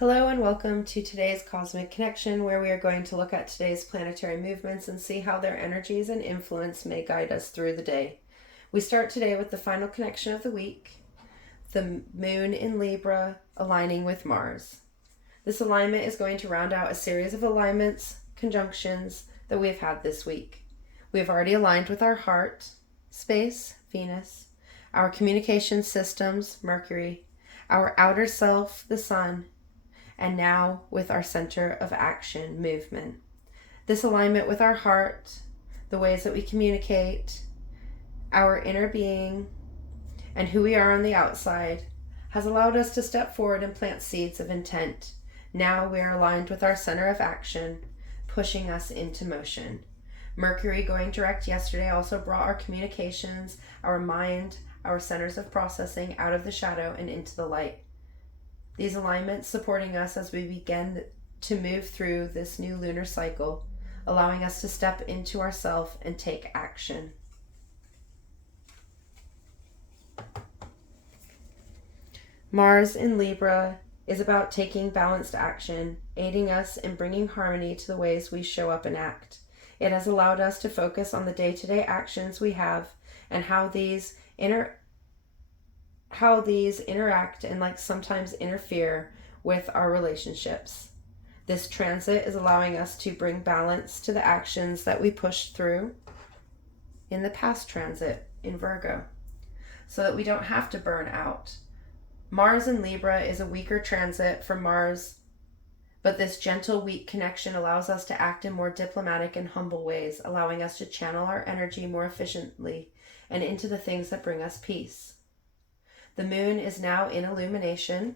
Hello and welcome to today's Cosmic Connection, where we are going to look at today's planetary movements and see how their energies and influence may guide us through the day. We start today with the final connection of the week, the moon in Libra aligning with Mars. This alignment is going to round out a series of alignments, conjunctions that we have had this week. We have already aligned with our heart, space, Venus, our communication systems, Mercury, our outer self, the Sun, and now with our center of action, movement. This alignment with our heart, the ways that we communicate, our inner being, and who we are on the outside, has allowed us to step forward and plant seeds of intent. Now we are aligned with our center of action, pushing us into motion. Mercury going direct yesterday also brought our communications, our mind, our centers of processing out of the shadow and into the light. These alignments supporting us as we begin to move through this new lunar cycle, allowing us to step into ourself and take action. Mars in Libra is about taking balanced action, aiding us in bringing harmony to the ways we show up and act. It has allowed us to focus on the day-to-day actions we have and how these interact and sometimes interfere with our relationships. This transit is allowing us to bring balance to the actions that we pushed through in the past transit in Virgo, so that we don't have to burn out. Mars in Libra is a weaker transit for Mars, but this gentle, weak connection allows us to act in more diplomatic and humble ways, allowing us to channel our energy more efficiently and into the things that bring us peace. The moon is now in illumination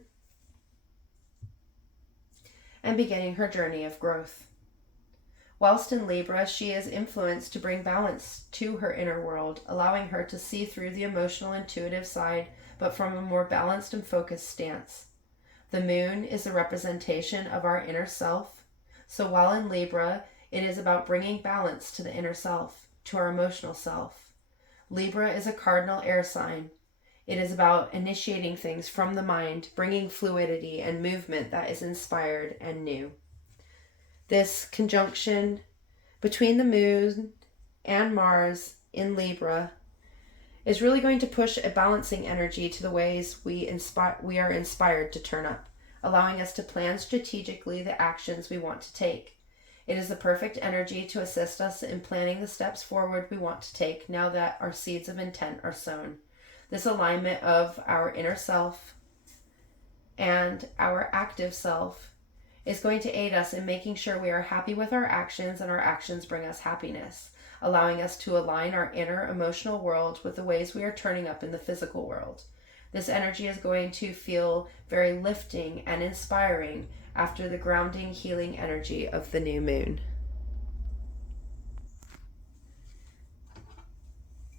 and beginning her journey of growth. Whilst in Libra, she is influenced to bring balance to her inner world, allowing her to see through the emotional, intuitive side, but from a more balanced and focused stance. The moon is a representation of our inner self, so while in Libra, it is about bringing balance to the inner self, to our emotional self. Libra is a cardinal air sign. It is about initiating things from the mind, bringing fluidity and movement that is inspired and new. This conjunction between the moon and Mars in Libra is really going to push a balancing energy to the ways we are inspired to turn up, allowing us to plan strategically the actions we want to take. It is the perfect energy to assist us in planning the steps forward we want to take now that our seeds of intent are sown. This alignment of our inner self and our active self is going to aid us in making sure we are happy with our actions and our actions bring us happiness, allowing us to align our inner emotional world with the ways we are turning up in the physical world. This energy is going to feel very lifting and inspiring after the grounding, healing energy of the new moon.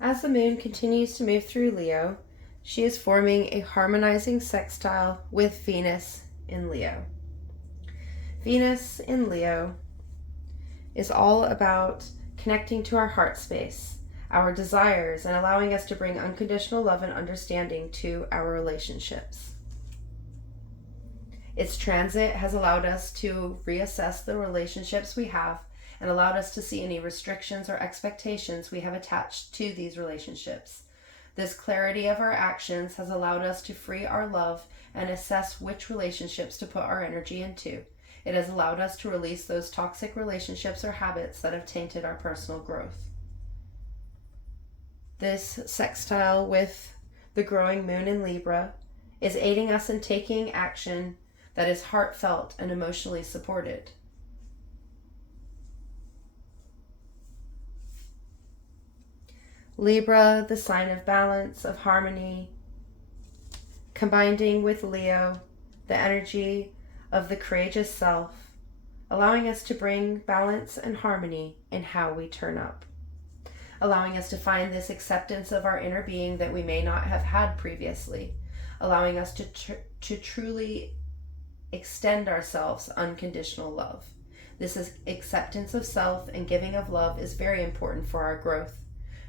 As the moon continues to move through Leo, she is forming a harmonizing sextile with Venus in Leo. Venus in Leo is all about connecting to our heart space, our desires, and allowing us to bring unconditional love and understanding to our relationships. Its transit has allowed us to reassess the relationships we have and allowed us to see any restrictions or expectations we have attached to these relationships. This clarity of our actions has allowed us to free our love and assess which relationships to put our energy into. It has allowed us to release those toxic relationships or habits that have tainted our personal growth. This sextile with the growing moon in Libra is aiding us in taking action that is heartfelt and emotionally supported. Libra, the sign of balance, of harmony, combining with Leo, the energy of the courageous self, allowing us to bring balance and harmony in how we turn up, allowing us to find this acceptance of our inner being that we may not have had previously, allowing us to truly extend ourselves unconditional love. This is acceptance of self and giving of love is very important for our growth.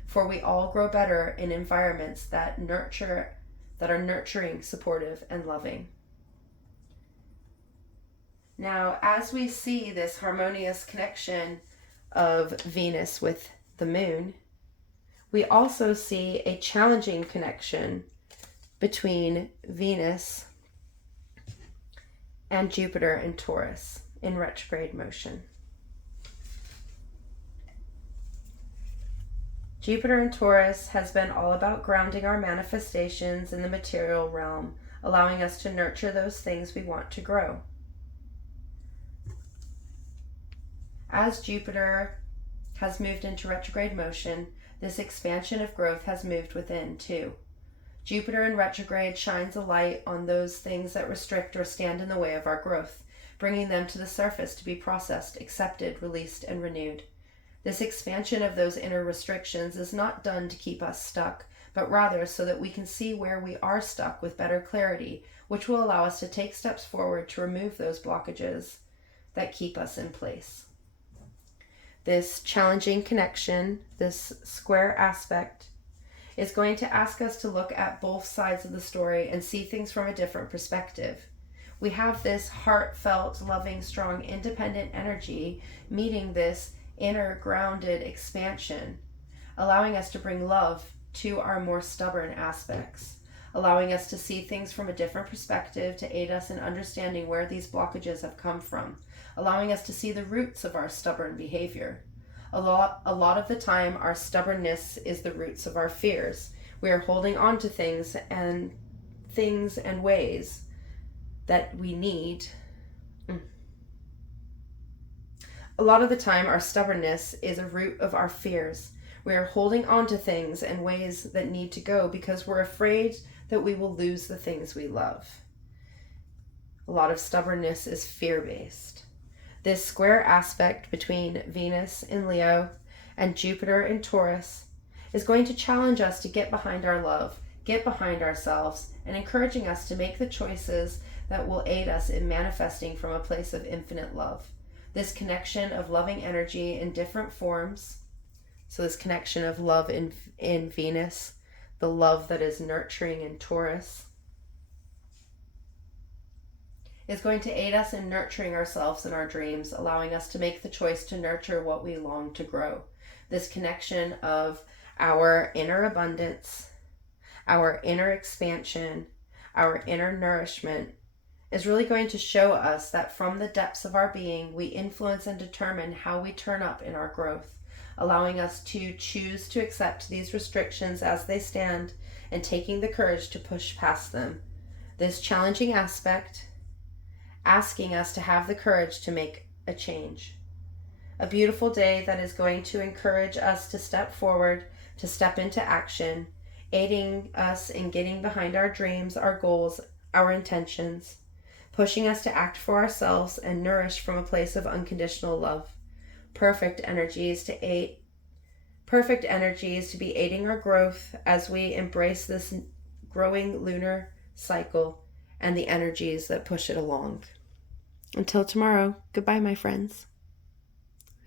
For we all grow better in environments that are nurturing, supportive, and loving. Now, as we see this harmonious connection of Venus with the moon, we also see a challenging connection between Venus and Jupiter in Taurus in retrograde motion. Jupiter in Taurus has been all about grounding our manifestations in the material realm, allowing us to nurture those things we want to grow. As Jupiter has moved into retrograde motion, this expansion of growth has moved within too. Jupiter in retrograde shines a light on those things that restrict or stand in the way of our growth, bringing them to the surface to be processed, accepted, released, and renewed. This expansion of those inner restrictions is not done to keep us stuck, but rather so that we can see where we are stuck with better clarity, which will allow us to take steps forward to remove those blockages that keep us in place. This challenging connection, this square aspect, is going to ask us to look at both sides of the story and see things from a different perspective. We have this heartfelt, loving, strong, independent energy meeting this inner grounded expansion, allowing us to bring love to our more stubborn aspects, allowing us to see things from a different perspective to aid us in understanding where these blockages have come from, allowing us to see the roots of our stubborn behavior. A lot of the time, our stubbornness is the roots of our fears. We are holding on to things and ways that we need. A lot of the time, our stubbornness is a root of our fears. We are holding on to things and ways that need to go because we're afraid that we will lose the things we love. A lot of stubbornness is fear-based. This square aspect between Venus in Leo and Jupiter in Taurus is going to challenge us to get behind our love, get behind ourselves, and encouraging us to make the choices that will aid us in manifesting from a place of infinite love. This connection of loving energy in different forms, so this connection of love in Venus, the love that is nurturing in Taurus, is going to aid us in nurturing ourselves and our dreams, allowing us to make the choice to nurture what we long to grow. This connection of our inner abundance, our inner expansion, our inner nourishment is really going to show us that from the depths of our being, we influence and determine how we turn up in our growth, allowing us to choose to accept these restrictions as they stand and taking the courage to push past them. This challenging aspect asking us to have the courage to make a change. A beautiful day that is going to encourage us to step forward, to step into action, aiding us in getting behind our dreams, our goals, our intentions, pushing us to act for ourselves and nourish from a place of unconditional love. Perfect energies to be aiding our growth as we embrace this growing lunar cycle and the energies that push it along. Until tomorrow, goodbye, my friends.